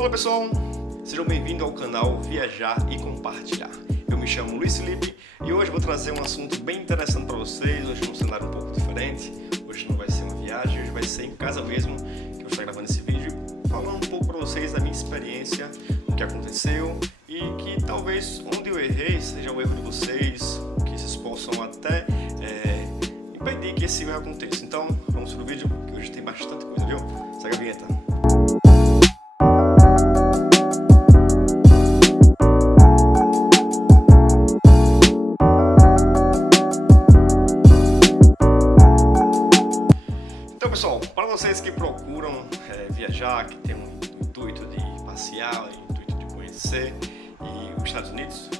Fala pessoal, sejam bem-vindos ao canal Viajar e Compartilhar. Eu me chamo Luiz Felipe e hoje vou trazer um assunto bem interessante para vocês. Hoje num cenário um pouco diferente. Hoje não vai ser uma viagem, hoje vai ser em casa mesmo que eu vou estar gravando esse vídeo, falando um pouco para vocês da minha experiência, do que aconteceu e que talvez onde eu errei seja o erro de vocês, que vocês possam até impedir que esse erro aconteça. Então vamos pro vídeo, que hoje tem bastante coisa, viu? Segue a vinheta. Então pessoal, para vocês que procuram viajar, que tem um intuito de passear, um intuito de conhecer os Estados Unidos,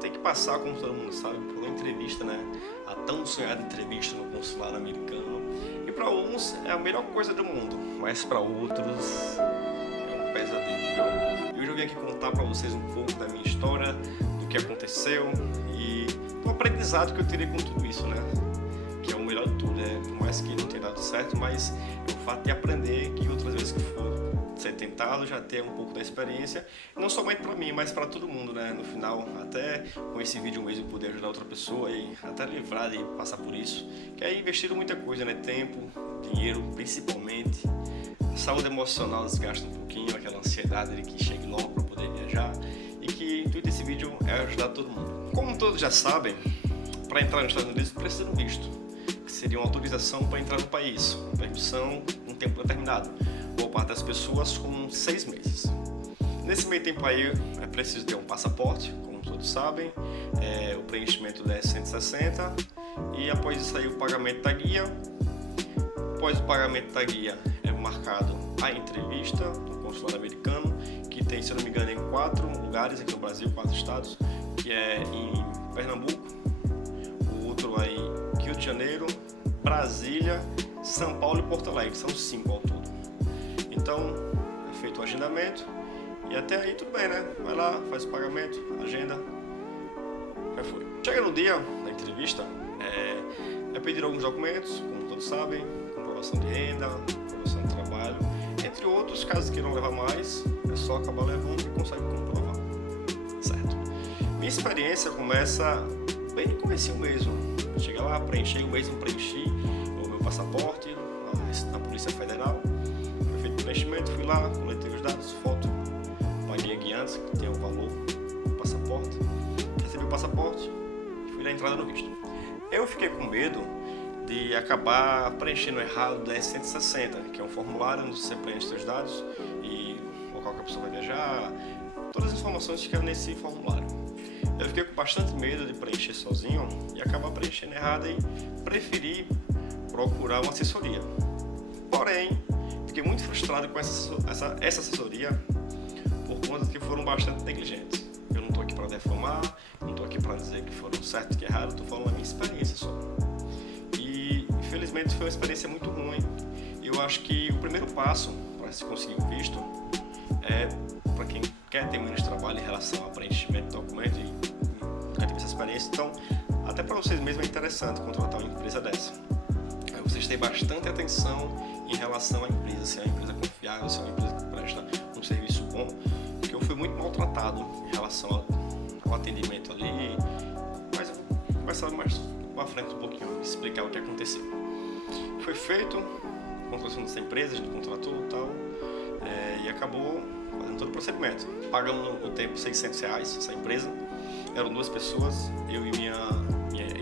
tem que passar, como todo mundo sabe, por uma entrevista, né? A tão sonhada entrevista no consulado americano. E para uns é a melhor coisa do mundo, mas para outros é um pesadelo. Eu já vim aqui contar para vocês um pouco da minha história, do que aconteceu e do aprendizado que eu tirei com tudo isso, né? Que é o melhor de tudo, por mais que não tenha dado certo, mas é o fato de aprender que outras vezes que for ser tentado, já ter um pouco da experiência, não somente para mim, mas para todo mundo, né? No final, até com esse vídeo mesmo, poder ajudar outra pessoa e até livrar de passar por isso, que aí investiram muita coisa, né? Tempo, dinheiro, principalmente, a saúde emocional desgasta um pouquinho, aquela ansiedade de que chegue logo para poder viajar, e que o intuito desse vídeo é ajudar todo mundo. Como todos já sabem, para entrar nos Estados Unidos precisa de um visto, que seria uma autorização para entrar no país, uma permissão um tempo determinado. Boa parte das pessoas com 6 meses. Nesse meio tempo aí é preciso ter um passaporte, como todos sabem, o preenchimento da 160 e após isso aí o pagamento da guia. Após o pagamento da guia é marcado a entrevista no consulado americano, que tem, se eu não me engano, em 4 lugares aqui no Brasil, 4 estados, que é em Pernambuco, o outro aí Rio de Janeiro, Brasília, São Paulo e Porto Alegre, são 5 ao todo. Então, é feito o agendamento e até aí tudo bem, né? Vai lá, faz o pagamento, agenda, já foi. Chega no dia da entrevista, é pedir alguns documentos, como todos sabem, comprovação de renda, comprovação de trabalho, entre outros. Caso queiram levar mais, é só acabar levando e consegue comprovar, certo? Minha experiência começa bem no comecinho mesmo. Cheguei lá, preenchi o meu passaporte na Polícia Federal. Foi feito o preenchimento, fui lá, coletei os dados, foto, paguei a guia antes, que tem o valor do passaporte. Recebi o passaporte e fui na entrada no visto. Eu fiquei com medo de acabar preenchendo errado da 160, que é um formulário onde você preenche seus dados e o local que a pessoa vai viajar, todas as informações ficam nesse formulário. Eu fiquei com bastante medo de preencher sozinho e acabar preenchendo errado e preferi procurar uma assessoria. Porém, fiquei muito frustrado com essa assessoria por conta de que foram bastante negligentes. Eu não estou aqui para defamar, não estou aqui para dizer que foram certo e errado, estou falando da minha experiência só. E infelizmente foi uma experiência muito ruim. Eu acho que o primeiro passo para se conseguir um visto é para quem quer ter menos trabalho em relação ao preenchimento de documento e nunca tive essa experiência. Então, até para vocês mesmos é interessante contratar uma empresa dessa. Vocês têm bastante atenção em relação à empresa, se é uma empresa confiável, se é uma empresa que presta um serviço bom, porque eu fui muito maltratado em relação ao atendimento ali, mas eu vou conversar mais à frente um pouquinho, explicar o que aconteceu. Foi feito, a contratação dessa empresa, a gente contratou e tal, e acabou fazendo todo o procedimento. Pagamos no tempo R$600 essa empresa, eram 2 pessoas, eu e minha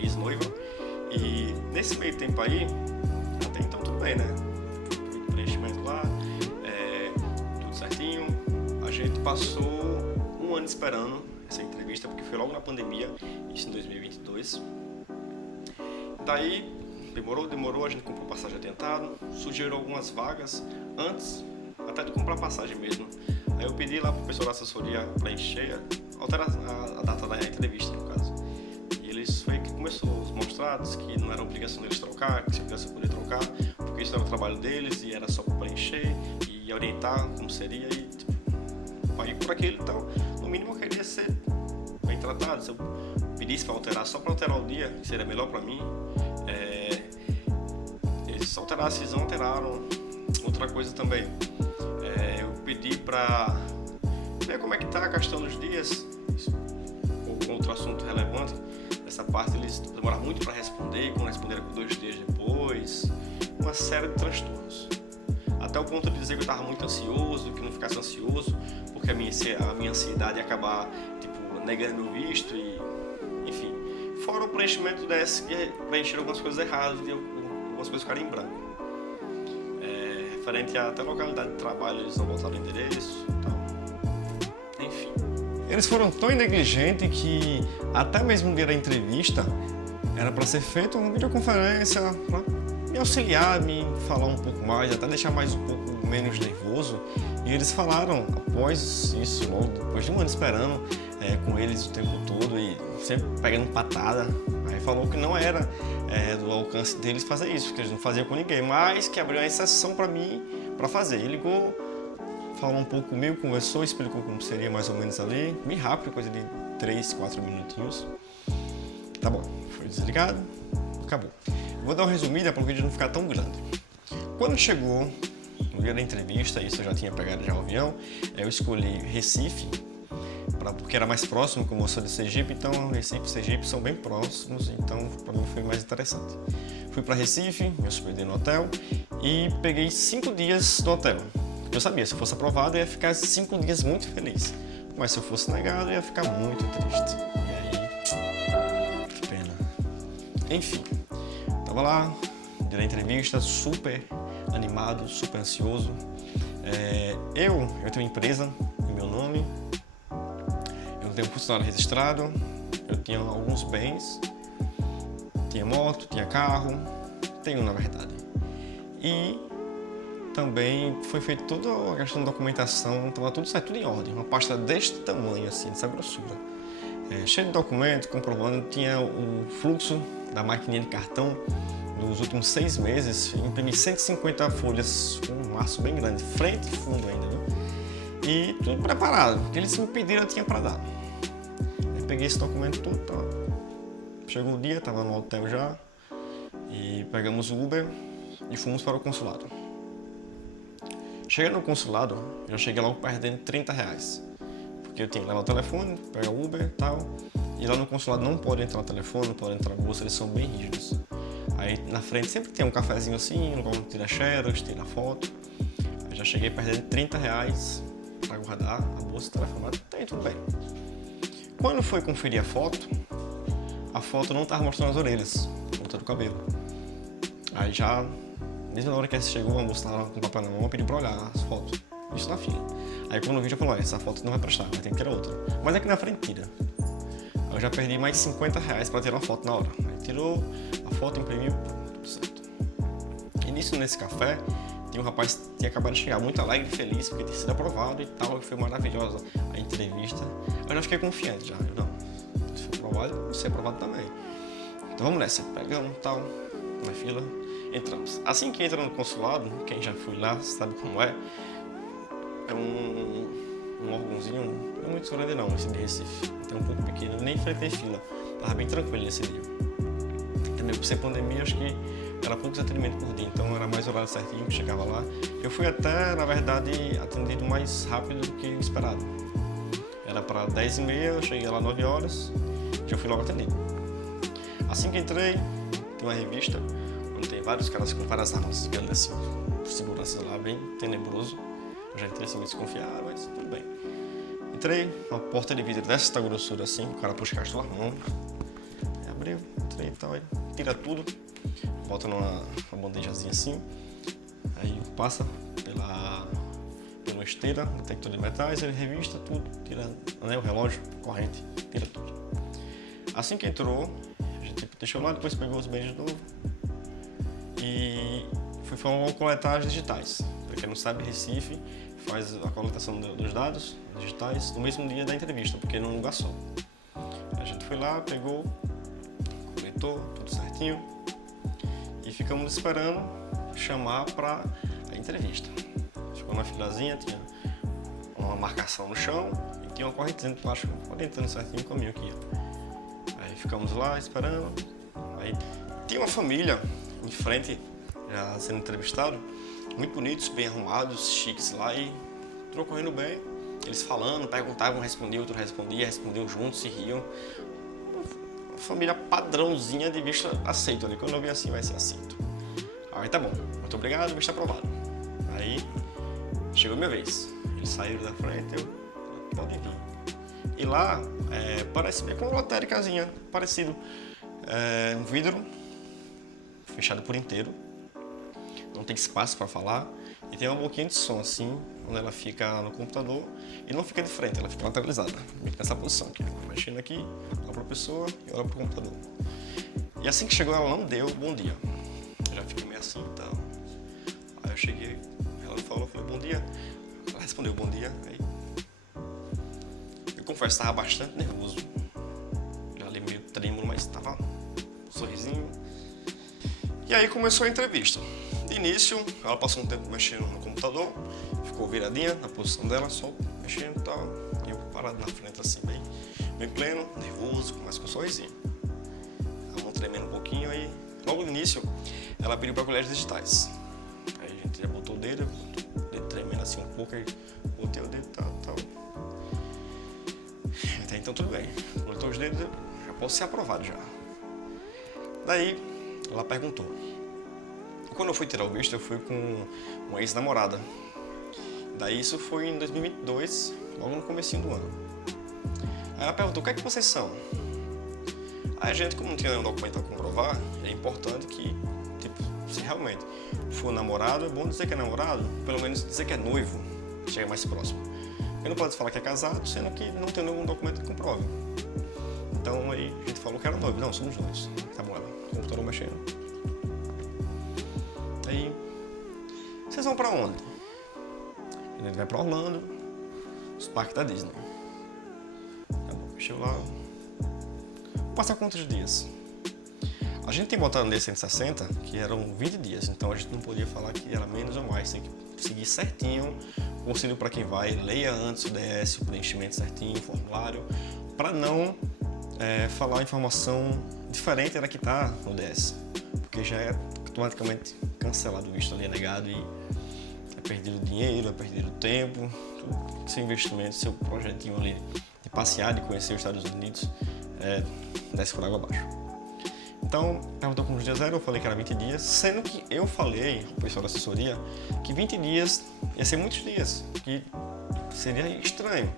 ex-noiva, e nesse meio tempo aí, até então tudo bem, né? Preenchimento lá, tudo certinho. A gente passou um ano esperando essa entrevista, porque foi logo na pandemia, isso em 2022. Daí, demorou, a gente comprou passagem adiantado, surgiram algumas vagas antes, até de comprar passagem mesmo. Aí eu pedi lá pro pessoal da assessoria preencher, alterar a data da entrevista, no caso. E eles foi que começou os mostrados que não era obrigação deles trocar, que se quisesse poder trocar, porque isso era o trabalho deles e era só para preencher e orientar como seria e tipo, paguei por aquilo. Então, no mínimo eu queria ser bem tratado. Se eu pedisse para alterar só para alterar o dia, que seria melhor para mim, eles alteraram, se eles não alteraram. Outra coisa também, eu para ver como é que tá a questão dos dias, ou outro assunto relevante. Essa parte eles demoraram muito para responder, quando responderam com 2 dias depois, uma série de transtornos. Até o ponto de dizer que eu estava muito ansioso, que não ficasse ansioso, porque a minha ansiedade ia acabar negando meu visto e, enfim. Fora o preenchimento do DS, que preencheram algumas coisas erradas e algumas coisas ficaram em branco. Referente até a localidade de trabalho, eles não botaram o endereço e tal. Enfim. Eles foram tão negligentes que até mesmo no dia da entrevista era para ser feita uma videoconferência para me auxiliar, me falar um pouco mais, até deixar mais um pouco menos nervoso. E eles falaram, após isso, logo depois de um ano esperando com eles o tempo todo e sempre pegando patada, aí falou que não era do alcance deles fazer isso, que eles não faziam com ninguém, mas que abriu uma exceção para mim para fazer. Ele ligou, falou um pouco comigo, conversou, explicou como seria mais ou menos ali, bem rápido, coisa de 3, 4 minutinhos. Tá bom, foi desligado, acabou. Vou dar uma resumida para o vídeo não ficar tão grande. Quando chegou no dia da entrevista, isso eu já tinha pegado já o avião, eu escolhi Recife, porque era mais próximo, como eu sou de Sergipe, então Recife e Sergipe são bem próximos, então para mim foi mais interessante. Fui para Recife, me hospedei no hotel e peguei 5 dias no hotel. Eu sabia, se eu fosse aprovado, eu ia ficar 5 dias muito feliz, mas se eu fosse negado, eu ia ficar muito triste. E aí, que pena. Enfim, tava lá, dia da entrevista, super animado, super ansioso. Eu tenho empresa em meu nome, eu tenho um funcionário registrado, eu tinha alguns bens, tinha moto, tinha carro, tenho na verdade. E também foi feita toda a questão da documentação, estava tudo certo, tudo em ordem, uma pasta deste tamanho assim, dessa grossura. Cheio de documento, comprovando, tinha o fluxo da maquininha de cartão dos últimos 6 meses, imprimi 150 folhas com um maço bem grande, frente e fundo ainda, viu? E tudo preparado, o que eles me pediram eu tinha para dar. Eu peguei esse documento tudo, tá? Chegou o dia, estava no hotel já, e pegamos o Uber e fomos para o consulado. Chegando no consulado, eu cheguei logo perdendo R$30, porque eu tinha que levar o telefone, pegar o Uber e tal, e lá no consulado não pode entrar telefone, não pode entrar bolsa, eles são bem rígidos. Aí na frente sempre tem um cafezinho assim, um lugar onde tira xerox, tira foto. Eu já cheguei perdendo R$30 para guardar a bolsa e o telefone, mas tem tudo bem. Quando foi conferir a foto não estava mostrando as orelhas, ponta do cabelo. Aí já, mesmo na hora que essa chegou, a moça estava com o papel na mão, eu pedi para olhar as fotos, isso na fila. Aí quando o vídeo falou, essa foto não vai prestar, vai ter que tirar outra. Mas aqui na frente tira. Eu já perdi mais R$50 para tirar uma foto na hora. Aí tirou a foto, imprimiu, tudo certo. E nisso, nesse café, tinha um rapaz que tinha acabado de chegar, muito alegre e feliz, porque tinha sido aprovado e tal, que foi maravilhosa a entrevista. Eu já fiquei confiante já, não, se for aprovado, eu vou ser aprovado também. Então vamos nessa, pegamos tal, na fila, entramos. Assim que entra no consulado, quem já foi lá sabe como é um órgãozinho, não é muito grande não, esse de Recife, então um pouco pequeno, nem enfrentei fila, tava bem tranquilo nesse dia. Também por ser pandemia, acho que era poucos atendimentos por dia, então era mais horário certinho que chegava lá. Eu fui até, na verdade, atendido mais rápido do que esperado. Era para 10h30, eu cheguei lá 9 horas, já fui logo atendido. Assim que entrei, tem uma revista, onde tem vários caras com várias armas, grandes assim, segurança lá, bem tenebroso. Eu já entrei assim meio desconfiado, mas tudo bem. Entrei, uma porta de vidro dessa grossura assim, o cara puxa a caixa na mão. Abriu, entrei e tal, aí tira tudo, bota numa bandejazinha assim, aí passa pela esteira, detector de metais, ele revista tudo, tira o relógio, corrente, tira tudo. Assim que entrou, a gente deixou lá, depois pegou os bens de novo e fui fazer uma coletagem digitais. Para quem não sabe, Recife faz a coletação dos dados digitais no mesmo dia da entrevista, porque num lugar só. A gente foi lá, pegou, coletou, tudo certinho e ficamos esperando chamar para a entrevista. Ficou na filazinha, tinha uma marcação no chão e tinha uma correntezinha de plástico orientando certinho o caminho aqui. Aí ficamos lá esperando, aí tinha uma família em frente, já sendo entrevistado, muito bonitos, bem arrumados, chiques lá e tudo correndo bem. Eles falando, perguntavam, respondiam, outro respondia, respondiam juntos, se riam. Uma família padrãozinha de visto aceito ali. Quando eu vi assim, vai ser aceito. Aí tá bom, muito obrigado, visto aprovado. Aí chegou a minha vez. Eles saíram da frente, eu pode vir. E lá, parece bem com uma lotéricazinha, parecido. Um vidro fechado por inteiro. Não tem espaço para falar. E tem uma boquinha de som assim, onde ela fica no computador e não fica de frente, ela fica lateralizada. Nessa posição aqui, mexendo aqui, olha para a pessoa e olha para o computador. E assim que chegou, ela não deu bom dia. Eu já fiquei meio assim, então. Aí eu cheguei, ela falou, eu falei bom dia. Ela respondeu bom dia. Aí eu confesso, estava bastante nervoso. Já ali meio trêmulo, mas estava um sorrisinho. E aí começou a entrevista. De início, ela passou um tempo mexendo no computador, ficou viradinha na posição dela, só mexendo e tal. E eu parado na frente assim, bem pleno, nervoso, mas com um sorrisinho. A mão tremendo um pouquinho, aí logo no início ela pediu para colheres digitais. Aí a gente já botou o dedo tremendo assim um pouco, aí botei o dedo e tal. Até então tudo bem, botou os dedos, já posso ser aprovado já. Daí ela perguntou. Quando eu fui tirar o visto, eu fui com uma ex-namorada. Daí isso foi em 2022, logo no comecinho do ano. Aí ela perguntou, o que é que vocês são? Aí a gente, como não tinha nenhum documento para comprovar, é importante que, se realmente for namorado, é bom dizer que é namorado, pelo menos dizer que é noivo, chega mais próximo. Porque não pode falar que é casado, sendo que não tem nenhum documento que comprove. Então aí a gente falou que era noivo. Não, somos nós. Tá bom, ela, o computador mexendo. Aí, vocês vão pra onde? A gente vai pra Orlando, os parques da Disney. Tá bom, chegou lá. Passar quantos dias? A gente tem botado no D160 que eram 20 dias, então a gente não podia falar que era menos ou mais, tem que seguir certinho. Conselho para quem vai, leia antes o DS, o preenchimento certinho, o formulário, para não falar informação diferente da que está no DS, porque já é automaticamente cancelado o visto ali, é negado e é perdido dinheiro, é perdido tempo, todo seu investimento, seu projetinho ali de passear, de conhecer os Estados Unidos, desce por água abaixo. Então, perguntou quantos dias era, eu falei que era 20 dias, sendo que eu falei ao pessoal da assessoria que 20 dias ia ser muitos dias, que seria estranho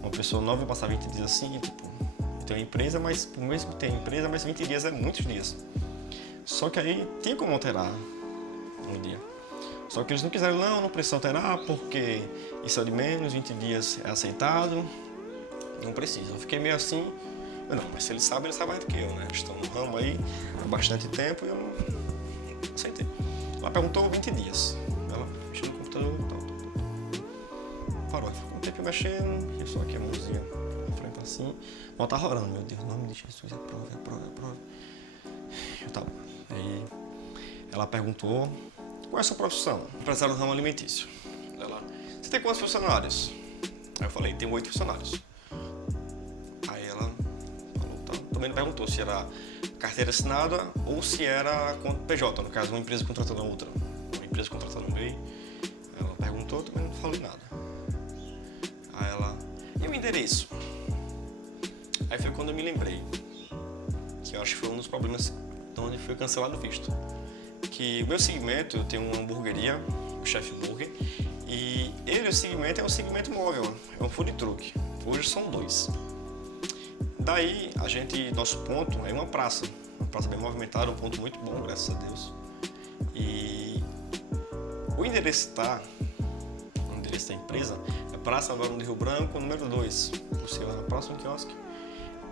uma pessoa nova passar 20 dias assim, tem uma empresa, mas por mesmo que tenha empresa, mas 20 dias é muitos dias. Só que aí tinha como alterar um dia. Só que eles não quiseram, não precisa alterar, porque isso é de menos, 20 dias é aceitado, não precisa. Eu fiquei meio assim, não, mas se eles sabem mais do que eu, né? Estão no ramo aí há bastante tempo e eu não aceitei. Ela perguntou 20 dias. Ela mexeu no computador, tal. Parou, ficou um tempo mexendo, e só aqui a mãozinha na frente assim. Ela tá orando, meu Deus, em nome de Jesus, aprova. Eu tava. Aí ela perguntou, qual é a sua profissão? Empresário do ramo alimentício. Ela, você tem quantos funcionários? Aí eu falei, tem 8 funcionários. Aí ela falou, tá. Também me perguntou se era carteira assinada ou se era PJ, no caso, uma empresa contratando a outra. Uma empresa contratando um MEI. Ela perguntou, também não falei nada. Aí ela, e o endereço? Aí foi quando eu me lembrei, que eu acho que foi um dos problemas de onde foi cancelado o visto. Que o meu segmento, eu tenho uma hamburgueria, o Chef Burger, e o segmento é um segmento móvel, é um food truck. Hoje são 2. Daí, nosso ponto é uma praça bem movimentada, um ponto muito bom, graças a Deus. E o endereço da empresa é Praça Barão do Rio Branco, número 2, por ser na próxima quiosque.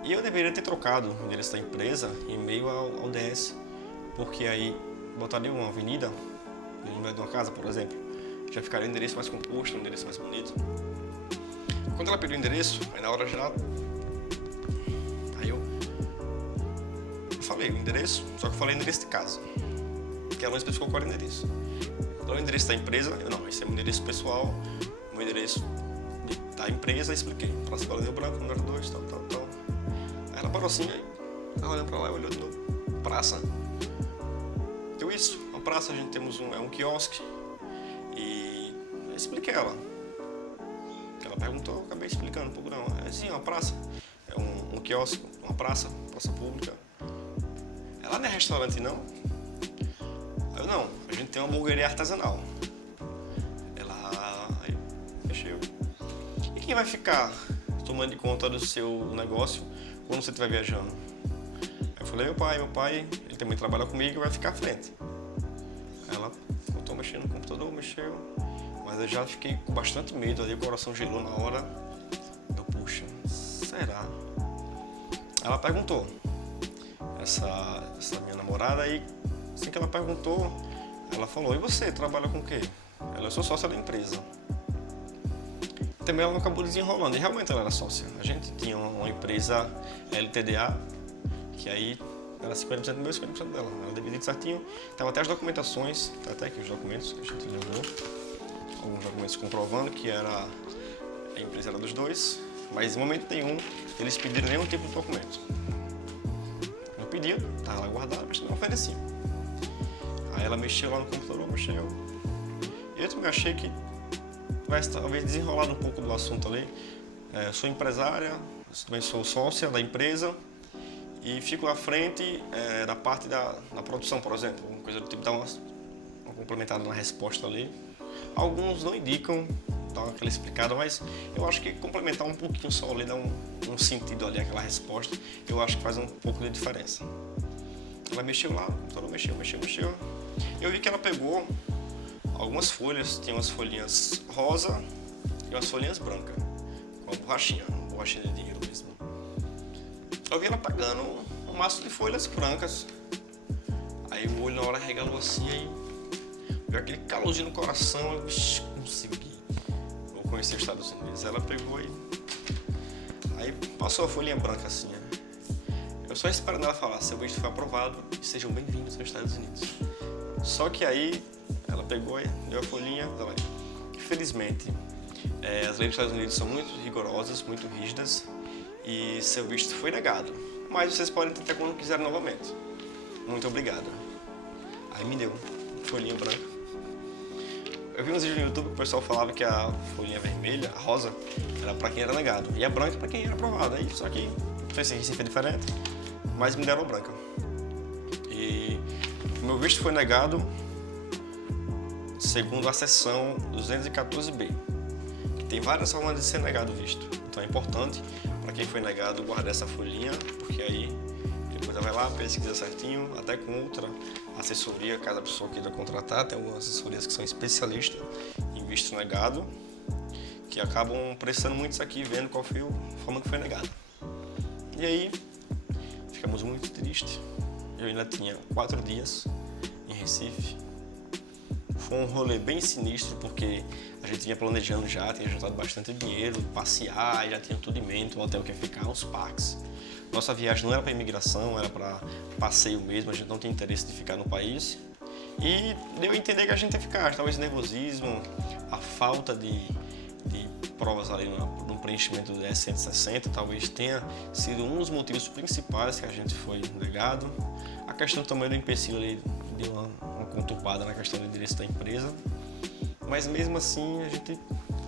E eu deveria ter trocado o endereço da empresa em meio ao DS, porque aí botaria uma avenida no meio de uma casa, por exemplo, já ficaria um endereço mais composto, um endereço mais bonito. Quando ela pediu o endereço, aí na hora já... Aí eu falei o endereço, só que eu falei endereço de casa, porque ela não especificou qual era o endereço. Então o endereço da empresa, esse é o endereço pessoal, o endereço da empresa, expliquei. Praça Barão do Rio Branco, número 2, tal. Aí ela parou assim, aí ela olhando pra lá e olhou de novo. Praça. Eu uma praça, a gente temos um quiosque. E eu expliquei ela. perguntou, eu acabei explicando um pouco, não. É sim, uma praça, é um quiosque, uma praça pública. Ela não é restaurante, não? Eu, não, a gente tem uma hamburgueria artesanal. Ela aí, mexeu. E quem vai ficar tomando de conta do seu negócio quando você estiver viajando? Eu falei, meu pai, ele também trabalha comigo e vai ficar à frente. Ela voltou mexendo no computador, mexeu, mas eu já fiquei com bastante medo ali, o coração gelou na hora. Eu, puxa, será? Ela perguntou, essa minha namorada, aí assim que ela perguntou, ela falou, e você, trabalha com o quê? Ela, eu sou sócia da empresa. Também ela acabou desenrolando, e realmente ela era sócia. A gente tinha uma empresa LTDA, que aí era 50% meu e 50% dela. Ela dividido certinho, tava até as documentações, tá até aqui os documentos que a gente levou, alguns documentos comprovando que a empresa era dos dois, mas em momento nenhum eles pediram nenhum tipo de documento. Não pediu, tava lá guardado, mas não ofereciam. Aí ela mexeu lá no computador, mexeu. Eu também achei que tivesse talvez desenrolado um pouco do assunto ali. Eu sou empresária, também sou sócia da empresa e fico à frente da parte da produção, por exemplo. Uma coisa do tipo, dar uma complementada na resposta ali. Alguns não indicam, dá aquela explicada, mas eu acho que complementar um pouquinho só ali, dar um sentido ali àquela resposta, eu acho que faz um pouco de diferença. Ela mexeu lá, o computador mexeu. Eu vi que ela pegou algumas folhas, tinha umas folhinhas rosa e umas folhinhas brancas, com uma borrachinha de dinheiro mesmo. Eu vi ela pegando um maço de folhas brancas, aí o olho na hora regalou assim, aí veio aquele calorzinho no coração, eu consegui, vou conhecer os Estados Unidos. Ela pegou aí passou a folhinha branca assim, né? Eu só esperando ela falar, seu visto foi aprovado e sejam bem-vindos aos Estados Unidos. Só que aí ela pegou e deu a folhinha, ela, infelizmente, as leis dos Estados Unidos são muito rigorosas, muito rígidas e seu visto foi negado. Mas vocês podem tentar quando quiserem novamente. Muito obrigado. Aí me deu folhinha branca. Eu vi uns vídeos no YouTube que o pessoal falava que a folhinha vermelha, a rosa, era para quem era negado e a branca para quem era aprovado. Aí, só que não sei se Recife é diferente, mas me deram a branca. E o meu visto foi negado segundo a seção 214B, que tem várias formas de ser negado o visto. Então é importante para quem foi negado guardar essa folhinha, porque aí depois ela vai lá, pesquisa certinho, até com outra assessoria, caso a pessoa queira contratar. Tem algumas assessorias que são especialistas em visto negado, que acabam prestando muito isso aqui, vendo qual foi a forma que foi negado. E aí, ficamos muito tristes. Eu ainda tinha 4 dias em Recife. Foi um rolê bem sinistro, porque a gente vinha planejando já, tinha juntado bastante dinheiro, passear, já tinha tudo em mente, um hotel que ia ficar, uns parques. Nossa viagem não era para imigração, era para passeio mesmo, a gente não tinha interesse de ficar no país. E deu a entender que a gente ia ficar, talvez nervosismo, a falta de provas ali no preenchimento do S-160, talvez tenha sido um dos motivos principais que a gente foi negado. A questão também do empecilho ali deu uma conturbada na questão do endereço da empresa. Mas mesmo assim,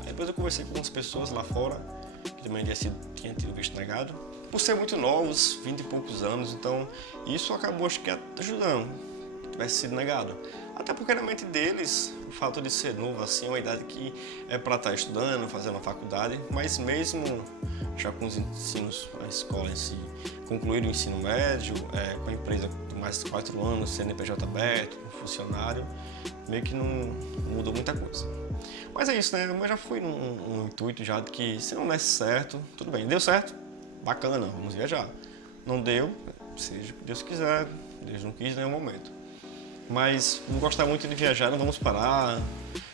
depois eu conversei com algumas pessoas lá fora, que também tinham tido visto negado. Por ser muito novos, 20 e poucos anos, então isso acabou, acho que, ajudando, que tivesse sido negado. Até porque na mente deles, o fato de ser novo assim, é uma idade que é para estar estudando, fazendo a faculdade, mas mesmo já com os ensinos, a escola em si, concluir o ensino médio, com a empresa de mais de 4 anos, CNPJ aberto, um funcionário, meio que não mudou muita coisa. Mas é isso, né? Eu já fui num intuito já de que se não desse certo, tudo bem. Deu certo? Bacana, vamos viajar. Não deu, seja o que Deus quiser, Deus não quis em nenhum momento. Mas não gostar muito de viajar, não vamos parar.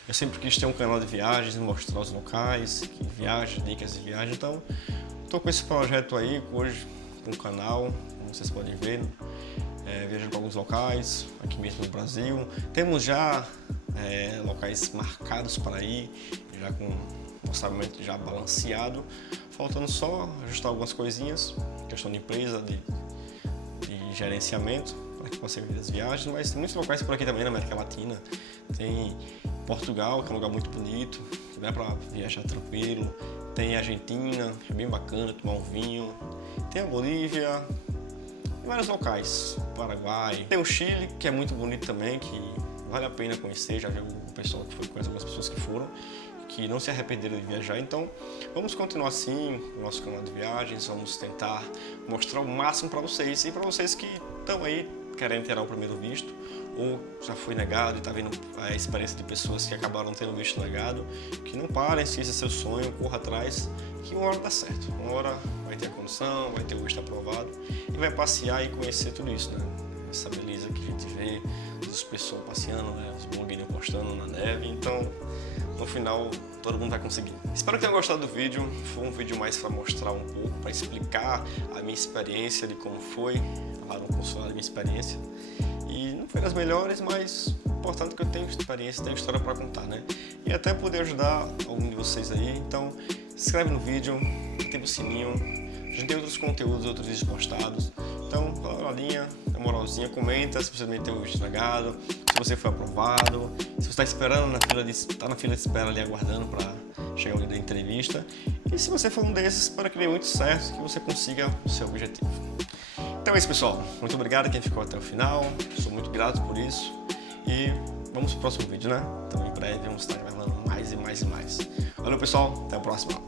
Eu sempre quis ter um canal de viagens, mostrar os locais, viagens, dicas de viagem. Então, estou com esse projeto aí hoje, com o canal, como vocês podem ver, viajando para alguns locais, aqui mesmo no Brasil. Temos já locais marcados para ir, já com orçamento já balanceado. Faltando só ajustar algumas coisinhas, questão de empresa, de gerenciamento, para que possa vir as viagens, mas tem muitos locais por aqui também na América Latina. Tem Portugal, que é um lugar muito bonito, que dá para viajar tranquilo. Tem a Argentina, que é bem bacana, tomar um vinho. Tem a Bolívia e vários locais, Paraguai. Tem o Chile, que é muito bonito também, que vale a pena conhecer. Já vi o pessoal que foi, conhece algumas pessoas que foram, que não se arrependeram de viajar. Então vamos continuar assim no nosso canal de viagens, vamos tentar mostrar o máximo para vocês. E para vocês que estão aí querendo tirar o primeiro visto, ou já foi negado e está vendo a experiência de pessoas que acabaram tendo visto negado, que não parem, se esse é seu sonho, corra atrás, que uma hora dá certo. Uma hora vai ter a condição, vai ter o visto aprovado e vai passear e conhecer tudo isso, né? Essa beleza que a gente vê, as pessoas passeando, né? Os blogueirinhos postando na neve, então no final todo mundo vai conseguir. Espero que tenham gostado do vídeo. Foi um vídeo mais para mostrar um pouco, para explicar a minha experiência de como foi lá no consulado, a minha experiência. E não foi das melhores, mas o importante é que eu tenho experiência, tenho história para contar, né? E até poder ajudar algum de vocês aí. Então se inscreve no vídeo, ativa o sininho. A gente tem outros conteúdos, outros vídeos postados. Então, dá uma olhadinha, dá uma moralzinha, comenta se você também tem o visto negado, se você foi aprovado, se você está esperando tá na fila de espera ali aguardando para chegar o dia da entrevista. E se você for um desses, espero que dê muito certo, que você consiga o seu objetivo. Então é isso, pessoal. Muito obrigado a quem ficou até o final. Sou muito grato por isso. E vamos pro próximo vídeo, né? Então em breve vamos estar gravando mais e mais e mais. Valeu, pessoal. Até a próxima.